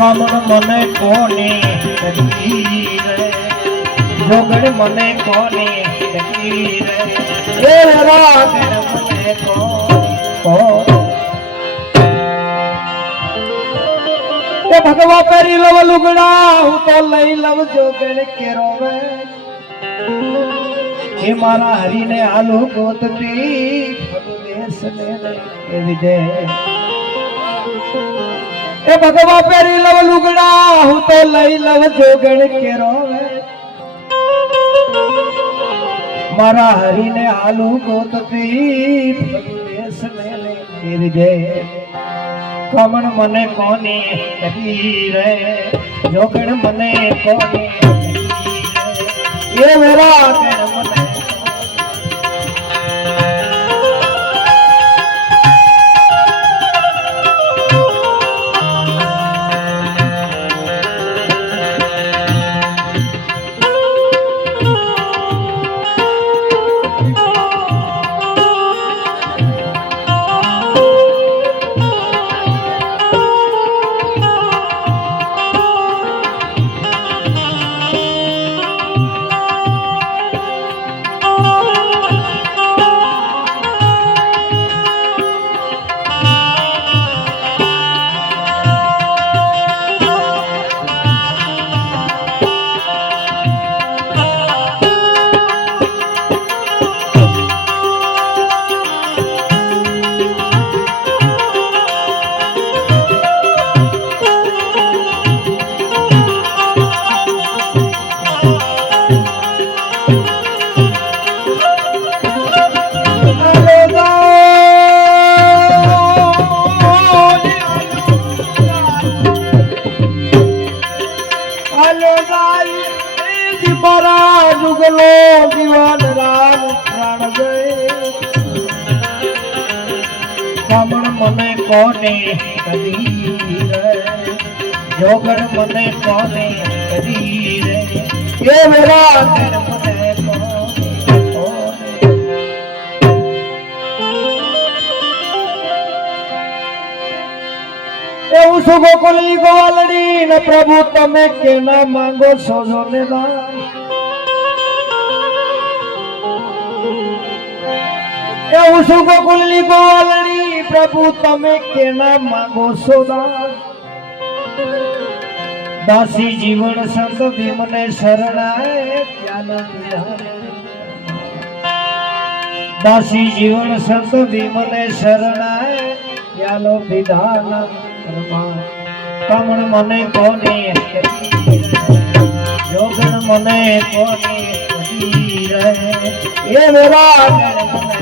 કમળ મને કોને કરી રે જોગણ મને કોને કરી રે એ રાગણ મને કોને એ ભગવા પેરી લવ લુગડા હું તો લઈ લવ જોગણ કેરો વે એ મારા હરીને આલુ ગોતતી દેશ ને એ વિજય એ ભગવા પેરી લવ લુગડા હું તો લઈ લવ જોગણ કેરો વે મારા હરીને આલુ ગોતતી દેશ ને એ વિજય કમણ મને કોને કરી રે જોગણ મને કોને એ મેરા કણ મને જીવન રામ પ્રાણ ગયે કમણ મને કોને કરી રે જોગણ મને કોને કરી રે એ મેરા કણ મને એવું શું ગોકુલી ગોવાલડી ને પ્રભુ તમે કેના માંગો છો જોને દાન એવું શું ગોકુલની ગોવાલડી પ્રભુ તમે કેના માંગો છો દાસી જીવન સંત ભીમને શરણાય દાસી જીવન સંત ભીમને શરણાય યાલો વિધાન કમણ મને કોને જોગણ મને કોને એ મેરા